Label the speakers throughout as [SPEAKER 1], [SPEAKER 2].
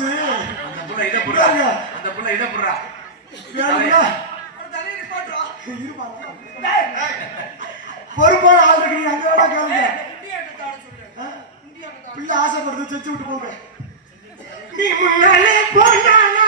[SPEAKER 1] உட்காருங்க.
[SPEAKER 2] அந்த புள்ள இதை புடுறா.
[SPEAKER 1] வேணுங்களா?
[SPEAKER 3] ஒரு தலையை. டேய்,
[SPEAKER 1] பொறுப்பான ஆள் இருக்கு நீங்க அங்க வேணா கேளுங்க. பிள்ளை ஆசைப்படுது செஞ்சு விட்டு போங்க.
[SPEAKER 4] நீ முன்னாலே போனாலும்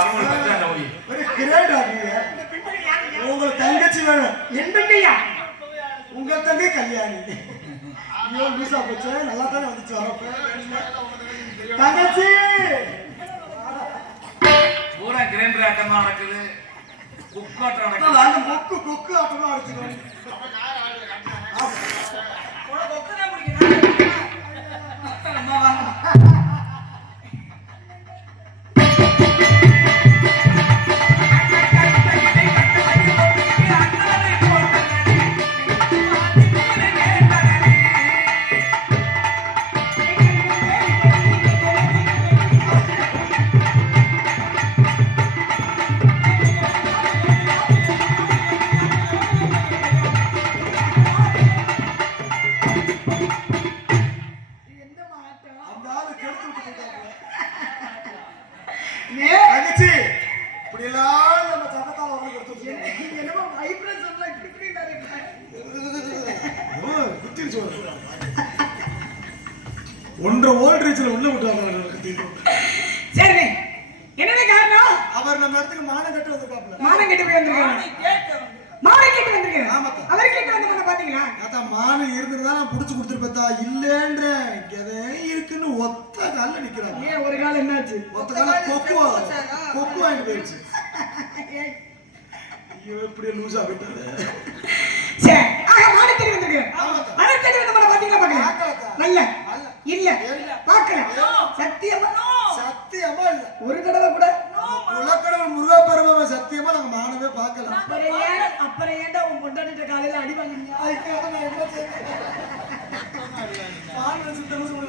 [SPEAKER 2] அறுபது பத்தாண்ட போய்.
[SPEAKER 1] ஒரு கிரேட் தங்கச்சி வேணும்.
[SPEAKER 4] எந்தங்கய்யா
[SPEAKER 1] உங்க தங்கை கல்யாணி. ஐயோ லூசா போச்சு. நல்லா தானே வந்துச்சு வரப்ப. தங்கச்சி!
[SPEAKER 2] பூரா கிரைண்டர் ஆட்டமா நடக்குது. குக்காட்டம்
[SPEAKER 1] அப்ப
[SPEAKER 2] நடக்குது.
[SPEAKER 1] கொக்கு கொக்கு ஆட்டமா அடிச்சுக்கணும். தங்கச்சி இப்படி எல்லாம் நம்ம சட்டத்தால வந்து கொடுத்து
[SPEAKER 3] என்னமோ வைப்ரேஷன்ல இப்படி இப்படி நடக்குது.
[SPEAKER 1] குத்திருச்சு ஒரு. ஒன்றரை வோல்டேஜ்ல உள்ள விட்டாங்க
[SPEAKER 4] சரி என்னென்ன காரணம்?
[SPEAKER 1] அவர் நம்ம இடத்துக்கு மானம் கட்டு வந்திருக்காப்ல
[SPEAKER 4] மானம் கெட்டு போய்
[SPEAKER 3] வந்து.
[SPEAKER 4] மானம் கெட்டு வந்திருக்காரு
[SPEAKER 1] ஆமாக்கா.
[SPEAKER 4] அவர் கெட்டு வந்து பண்ண பாத்தீங்களா
[SPEAKER 1] அதான் மானம் இருந்திருந்தா நான் புடிச்சு கொடுத்துருப்பேத்தா இல்லேன்றேன் எதே இருக்குன்னு ஒத்த கால்ல நிக்கிறாங்க.
[SPEAKER 4] ஏன் ஒரு காலம் என்னாச்சு?
[SPEAKER 1] ஒத்த கால கொக்கு. கொக்கு வாங்கிட்டு போயிடுச்சு. ஐயோ இப்படி லூசா போயிட்டாரு.
[SPEAKER 4] சரி ஆக கெட்டு வந்திருக்காரு
[SPEAKER 1] ஆமாக்கா.
[SPEAKER 4] அவர் வந்து பண்ண பாத்தீங்களா பாக்கல
[SPEAKER 1] பார்க்கலக்கா.
[SPEAKER 4] நல்ல அப்புறம் ஏன்டா உன் பொண்டாட்டிட்ட காலையில அடி வாங்குனீங்க?
[SPEAKER 1] அதுக்காக நான் என்ன செய்வேன்?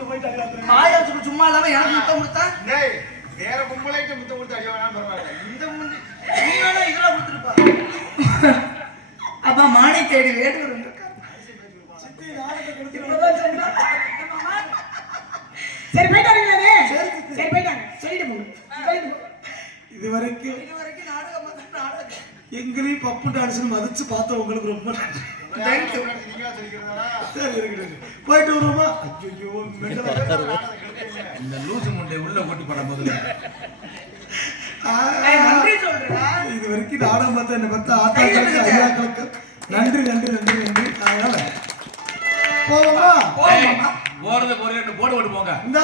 [SPEAKER 1] போயிட்டாங்க
[SPEAKER 3] மாயா சும்மா சும்மா இல்லாம எனக்கு முத்தம் கொடுத்தா?
[SPEAKER 5] டேய், வேற பொம்பளைக்கு முத்தம் கொடுத்து அடி வேணாம் பரவாயில்ல. இந்த முந்தி
[SPEAKER 3] நீ வேணா இதெல்லாம் கொடுத்துருப்பா. அப்பா மானை தேடி சொன்னா.
[SPEAKER 4] சரி போயிட்டாருங்களே
[SPEAKER 1] சரி.
[SPEAKER 4] சரி போயிட்டாங்க சொல்லிட்டு போங்க
[SPEAKER 1] இது வரைக்கும்
[SPEAKER 3] இது வரைக்கும் நாடகம் பார்த்தா நாடகம்
[SPEAKER 1] எங்களையும் பப்பு டான்ஸ் மதிச்சு பார்த்த உங்களுக்கு ரொம்ப நன்றி. போயிட்டு வருவோமா? ஐயோ மெண்டலா
[SPEAKER 2] இந்த லூசு முண்டை உள்ள கொட்டி போட முதல்ல.
[SPEAKER 1] இது வரைக்கும் நாடகம் பார்த்த என்ன பார்த்த ஆத்தாக்களுக்கு ஐயாக்களுக்கு நன்றி நன்றி நன்றி நன்றி. அதனால போவோமா?
[SPEAKER 2] போறது போறது போட்டு போட்டு போங்க.
[SPEAKER 1] இந்த.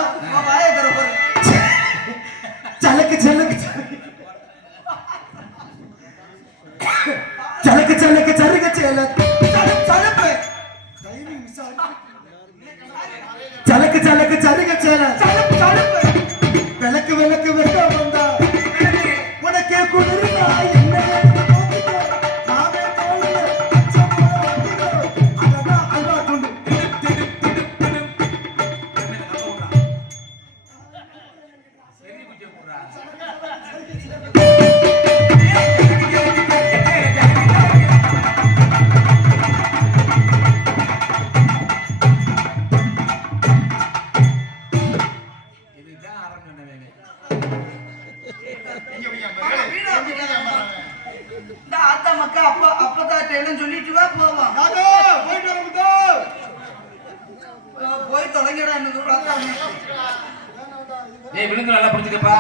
[SPEAKER 3] போய் தொலைங்கடா என்ன
[SPEAKER 2] ஏய் விழுந்து நல்லா புரிஞ்சுக்கப்பா.